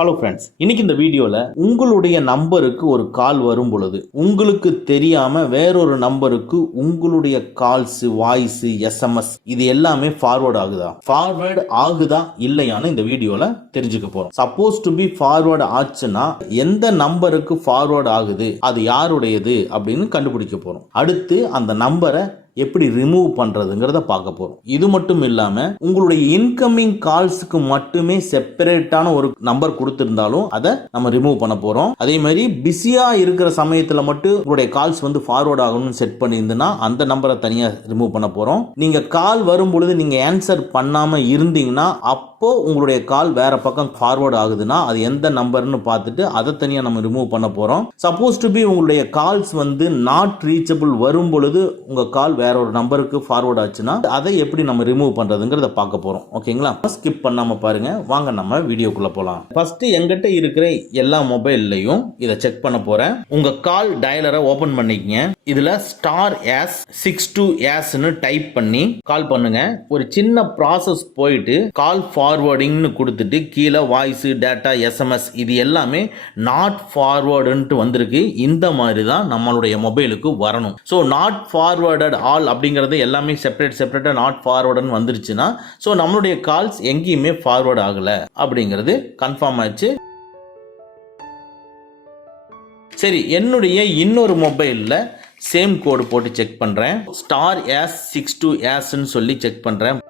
Hello friends, இன்னைக்கு இந்த வீடியோல உங்களுடைய நம்பருக்கு ஒரு கால் வரும் பொழுது உங்களுக்கு தெரியாம வேறொரு நம்பருக்கு உங்களுடைய கால்ஸ், வாய்ஸ், எஸ்எம்எஸ் இது எல்லாமே ஃபார்வர்ட் ஆகுதா இல்லையான்னு இந்த வீடியோல தெரிஞ்சுக்க போறோம். சப்போஸ் டு பி ஃபார்வர்ட் ஆச்சுன்னா எந்த நம்பருக்கு ஃபார்வர்ட் ஆகுது, அது யாருடையது அப்படின்னு கண்டுபிடிக்க போறோம். அடுத்து அந்த நம்பரை எப்படி ரிமூவ் பண்றதுங்கிறத பார்க்க போறோம். இது மட்டும் இல்லாம உங்களுடைய இன்கமிங் கால்ஸ்க்கு மட்டுமே செப்பரேட்டான ஒரு நம்பர் கொடுத்திருந்தாலும் அதை நம்ம ரிமூவ் பண்ண போறோம். அதே மாதிரி பிஸியா இருக்கிற சமயத்துல மட்டும் உங்களுடைய கால்ஸ் ஃபார்வர்ட் ஆகணும்னு செட் பண்ணியிருந்தா அந்த நம்பரை தனியா ரிமூவ் பண்ண போறோம். நீங்க கால் வரும் பொழுது நீங்க ஆன்சர் பண்ணாம இருந்தீங்கன்னா அப்போ உங்களுடைய கால் வேற பக்கம் ஃபார்வர்ட் ஆகுதுன்னா அது எந்த நம்பர்னு பார்த்துட்டு அதை தனியா நம்ம ரிமூவ் பண்ண போறோம். சப்போஸ் டு பி உங்களுடைய கால்ஸ் நாட் ரீச்சபிள் வரும் பொழுது உங்க கால் வேற ஒரு நம்பருக்கு ஃபார்வர்ட் ஆச்சுன்னா அதை எப்படி நம்ம ரிமூவ் பண்றதுங்கிறத பார்க்க போறோம். ஓகேங்களா? ஸ்கிப் பண்ணாம பாருங்க. வாங்க நம்ம வீடியோக்குள்ள போலாம். ஃபர்ஸ்ட் எங்கிட்ட இருக்கிற எல்லா மொபைல்லையும் இதை செக் பண்ண போறேன். உங்க கால் டயலரை ஓபன் பண்ணிக்கங்க. இதுல *S62# டைப் பண்ணி கால் பண்ணுங்க. ஒரு சின்ன ப்ராசஸ் போயிட்டு கால் ஃபார்வர்டிங்னு கொடுத்துட்டு கீழே வாய்ஸ், டேட்டா, எஸ்எம்எஸ் இது எல்லாமே நாட் ஃபார்வர்டுன்ட்டு வந்திருக்கு. இந்த மாதிரி தான் நம்மளுடைய மொபைலுக்கு வரணும். ஸோ நாட் ஃபார்வர்டட் ஆல் அப்படிங்கிறது எல்லாமே செப்பரேட்டா நாட் ஃபார்வர்டுன்னு வந்துருச்சுன்னா ஸோ நம்மளுடைய கால்ஸ் எங்கேயுமே ஃபார்வர்ட் ஆகல அப்படிங்கிறது கன்ஃபார்ம் ஆச்சு. சரி, என்னுடைய இன்னொரு மொபைலில் சேம் கோடு போட்டு செக் பண்ணுறேன். *S62# சொல்லி செக் பண்ணுறேன்.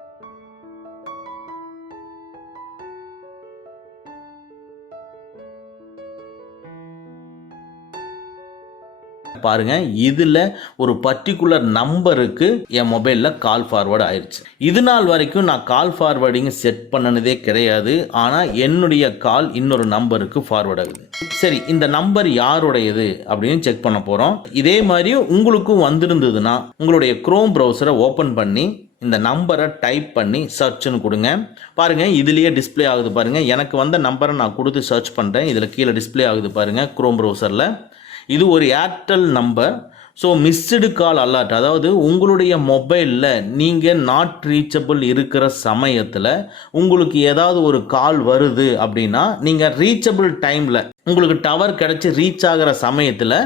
பாருங்க, இதுல ஒரு பர்டிகுலர் நம்பருக்கு என் மொபைல்ல கால் ஃபார்வர்ட் ஆயிருச்சு. இது நாள் வரைக்கும் நான் கால் ஃபார்வர்டிங் செட் பண்ணனதே கிடையாது. ஆனா என்னுடைய கால் இன்னொரு நம்பருக்கு ஃபார்வர்ட் ஆகுது. சரி, இந்த நம்பர் யாருடையது அப்படின்னு செக் பண்ண போறோம். இதே மாதிரி உங்களுக்கும் வந்திருந்ததுன்னா உங்களுடைய குரோம் ப்ரௌசரை ஓபன் பண்ணி இந்த நம்பரை டைப் பண்ணி சர்ச்னு கொடுங்க. பாருங்க, இதுலயே டிஸ்பிளே ஆகுது. பாருங்க, எனக்கு வந்த நம்பரை நான் கொடுத்து சர்ச் பண்றேன். இதுல கீழே டிஸ்பிளே ஆகுது பாருங்க குரோம் ப்ரௌசர்ல. இது ஒரு Airtel number. So missed call alert, அதாவது உங்களுடைய மொபைலில் நீங்கள் நாட் ரீச்சபிள் இருக்கிற சமயத்தில் உங்களுக்கு ஏதாவது ஒரு கால் வருது அப்படின்னா நீங்கள் ரீச்சபிள் டைமில் உங்களுக்கு டவர் கிடச்சி ரீச் ஆகிற சமயத்தில்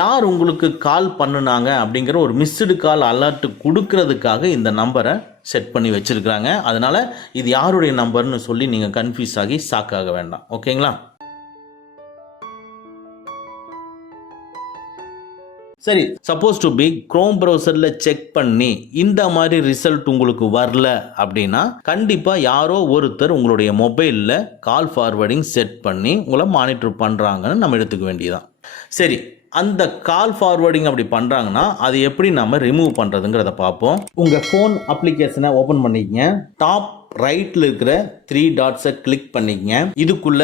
யார் உங்களுக்கு கால் பண்ணுனாங்க அப்படிங்கிற ஒரு மிஸ்டு கால் அலர்ட் கொடுக்கறதுக்காக இந்த நம்பரை செட் பண்ணி வச்சுருக்கிறாங்க. அதனால் இது யாருடைய நம்பர்னு சொல்லி நீங்கள் கன்ஃபியூஸ் ஆகி ஷாக் ஆக வேண்டாம். ஓகேங்களா? சரி, சப்போஸ் டு பி குரோம் ப்ரௌசரில் செக் பண்ணி இந்த மாதிரி ரிசல்ட் உங்களுக்கு வரல அப்படின்னா கண்டிப்பாக யாரோ ஒருத்தர் உங்களுடைய மொபைலில் கால் ஃபார்வர்டிங் செட் பண்ணி உங்களை மானிட்டர் பண்ணுறாங்கன்னு நம்ம எடுத்துக்க வேண்டியதான். சரி, அந்த கால் ஃபார்வர்டிங் அப்படி பண்ணுறாங்கன்னா அது எப்படி நம்ம ரிமூவ் பண்ணுறதுங்கிறத பார்ப்போம். உங்கள் ஃபோன் அப்ளிகேஷனை ஓப்பன் பண்ணிக்கங்க. டாப் ரைட்டில் இருக்கிற 3 டாட்ஸை கிளிக் பண்ணிக்கங்க. இதுக்குள்ள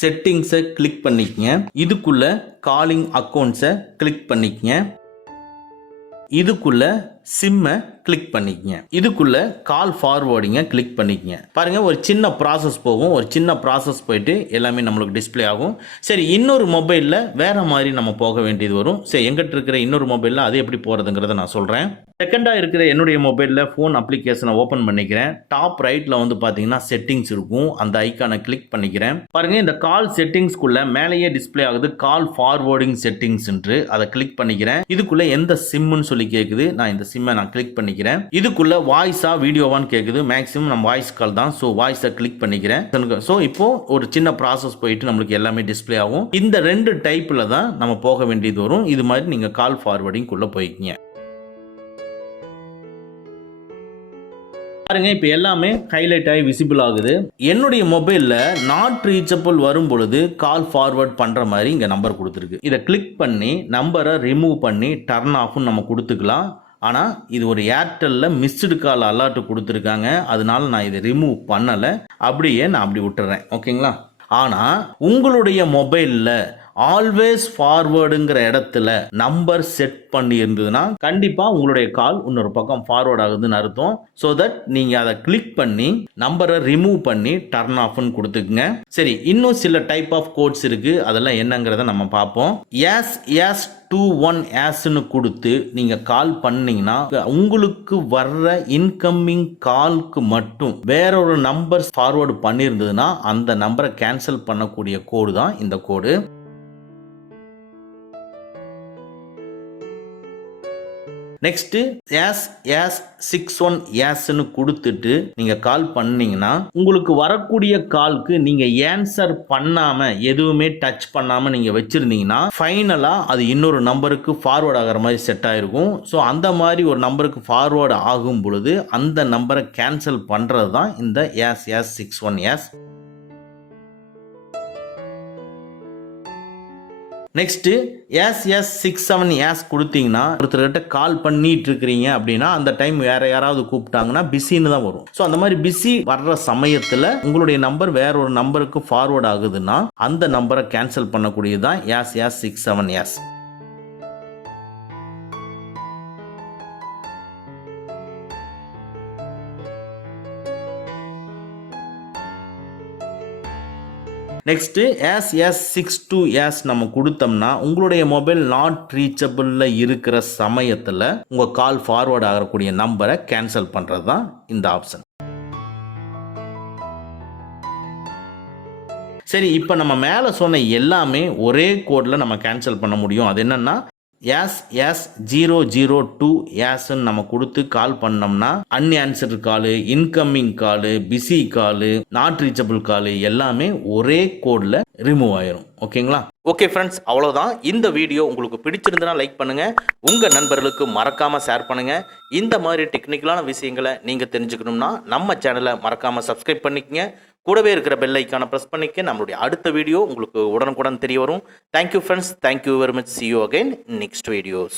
செட்டிங்ஸை கிளிக் பண்ணிக்கங்க. இதுக்குள்ள காலிங் அக்கௌண்ட்ஸை கிளிக் பண்ணிக்கங்க. இதுக்குள்ள சிம்மை கிளிக் பண்ணிக்கங்க. இதுக்குள்ள கால் ஃபார்வர்டிங்கை கிளிக் பண்ணிக்கங்க. பாருங்க, ஒரு சின்ன ப்ராசஸ் போகும். ஒரு சின்ன ப்ராசஸ் போயிட்டு எல்லாமே நம்மளுக்கு டிஸ்பிளே ஆகும். சரி, இன்னொரு மொபைலில் வேற மாதிரி நம்ம போக வேண்டியது வரும். சரி, எங்கிட்ட இருக்கிற இன்னொரு மொபைலில் அது எப்படி போகிறதுங்கிறத நான் சொல்கிறேன். செகண்டாக இருக்கிற என்னுடைய மொபைலில் ஃபோன் அப்ளிகேஷனை ஓப்பன் பண்ணிக்கிறேன். டாப் ரைட்டில் பார்த்தீங்கன்னா செட்டிங்ஸ் இருக்கும். அந்த ஐக்கானை கிளிக் பண்ணிக்கிறேன். பாருங்க, இந்த கால் செட்டிங்ஸ்குள்ள மேலேயே டிஸ்பிளே ஆகுது கால் ஃபார்வர்டிங் செட்டிங்ஸ் என்று. அதை கிளிக் பண்ணிக்கிறேன். இதுக்குள்ள எந்த சிம்னு சொல்லி கேட்குது. நான் இந்த சிம்மை நான் கிளிக் பண்ணிக்கிறேன். இதுக்குள்ள வாய்ஸா வீடியோவான்னு கேட்குது. மேக்ஸிமம் நம்ம வாய்ஸ் கால் தான். ஸோ வாய்ஸை கிளிக் பண்ணிக்கிறேன். ஸோ இப்போ ஒரு சின்ன ப்ராசஸ் போயிட்டு நம்மளுக்கு எல்லாமே டிஸ்பிளே ஆகும். இந்த 2 டைப்பில் தான் நம்ம போக வேண்டியது வரும். இது மாதிரி நீங்கள் கால் ஃபார்வர்டிங்குள்ளே போய்க்கிங்க. பாருங்க, இப்போ எல்லாமே ஹைலைட் ஆகி விசிபிள் ஆகுது. என்னுடைய மொபைலில் நாட் ரீச்சபிள் வரும் பொழுது கால் ஃபார்வர்ட் பண்ணுற மாதிரி இங்கே நம்பர் கொடுத்துருக்கு. இதை கிளிக் பண்ணி நம்பரை ரிமூவ் பண்ணி டர்ன் ஆஃப்னு நம்ம கொடுத்துக்கலாம். ஆனால் இது ஒரு ஏர்டெல்லில் மிஸ்டு கால் அலர்ட் கொடுத்துருக்காங்க. அதனால நான் இதை ரிமூவ் பண்ணலை. அப்படியே நான் அப்படி விட்டுறேன். ஓகேங்களா? ஆனால் உங்களுடைய மொபைலில் ஆல்வேஸ் ஃபார்வர்டுங்கிற இடத்துல நம்பர் செட் பண்ணி இருந்ததுன்னா கண்டிப்பா உங்களுடைய கால் இன்னொரு பக்கம் ஃபார்வர்ட் ஆகுதுன்னு அர்த்தம். ஸோ தட் நீங்க அதை கிளிக் பண்ணி நம்பரை ரிமூவ் பண்ணி டர்ன் ஆஃப்னு கொடுத்துக்குங்க. சரி, இன்னும் சில டைப் ஆஃப் கோட்ஸ் இருக்கு, அதெல்லாம் என்னங்கிறத நம்ம பார்ப்போம். எஸ் 21 ஆஸ்ன்னு கொடுத்து நீங்க கால் பண்ணீங்கன்னா உங்களுக்கு வர்ற இன்கமிங் கால்க்கு மட்டும் வேற ஒரு நம்பர் ஃபார்வர்டு பண்ணியிருந்ததுன்னா அந்த நம்பரை கேன்சல் பண்ணக்கூடிய கோடு தான் இந்த கோடு. நெக்ஸ்ட் எஸ் 61 எஸ்ன்னு கொடுத்துட்டு நீங்க கால் பண்ணீங்கன்னா உங்களுக்கு வரக்கூடிய கால்க்கு நீங்க ஆன்சர் பண்ணாம எதுவுமே டச் பண்ணாம நீங்க வச்சிருந்தீங்கன்னா ஃபைனலா அது இன்னொரு நம்பருக்கு ஃபார்வர்ட் ஆகிற மாதிரி செட் ஆயிருக்கும். ஸோ அந்த மாதிரி ஒரு நம்பருக்கு ஃபார்வர்ட் ஆகும் பொழுது அந்த நம்பரை கேன்சல் பண்றது தான் இந்த S 61 S. Next S 67 S கொடுத்தீங்கன்னா ஒருத்தர்கிட்ட கால் பண்ணிட்டு இருக்கிறீங்க அப்படின்னா அந்த டைம் வேற யாராவது கூப்பிட்டாங்கன்னா பிஸின்னு தான் வரும். ஸோ அந்த மாதிரி பிஸி வர்ற சமயத்தில் உங்களுடைய நம்பர் வேற ஒரு நம்பருக்கு ஃபார்வர்ட் ஆகுதுன்னா அந்த நம்பரை கேன்சல் பண்ணக்கூடியது தான் S 67 S. Next S 62 S நம்ம கொடுத்தோம்னா உங்களுடைய மொபைல் நாட் ரீச்சபிள்ல இருக்கிற சமயத்தில் உங்க கால் ஃபார்வர்ட் ஆகக்கூடிய நம்பரை கேன்சல் பண்றது தான் இந்த ஆப்ஷன். சரி, இப்போ நம்ம மேலே சொன்ன எல்லாமே ஒரே கோடில் நம்ம கேன்சல் பண்ண முடியும். அது என்னன்னா எஸ் 002 எஸ்ன்னு நம்ம கொடுத்து கால் பண்ணோம்னா அன்ஆன்சர்டு காலு, இன்கமிங் காலு, பிஸி காலு, நாட் ரீச்சபிள் காலு எல்லாமே ஒரே கோடில் ரிமூவ் ஆயிரும். ஓகேங்களா? ஓகே ஃப்ரெண்ட்ஸ், அவ்வளோதான். இந்த வீடியோ உங்களுக்கு பிடிச்சிருந்தனா லைக் பண்ணுங்க, உங்க நண்பர்களுக்கு மறக்காம ஷேர் பண்ணுங்க. இந்த மாதிரி டெக்னிக்கலான விஷயங்களை நீங்க தெரிஞ்சுக்கணும்னா நம்ம சேனலை மறக்காம சப்ஸ்கிரைப் பண்ணிக்கங்க. கூடவே இருக்கிற பெல் ஐக்கானை ப்ரெஸ் பண்ணிக்க நம்மளுடைய அடுத்த வீடியோ உங்களுக்கு உடனுக்குடன் தெரிய வரும். Thank you friends, thank you very much. see you again in next videos.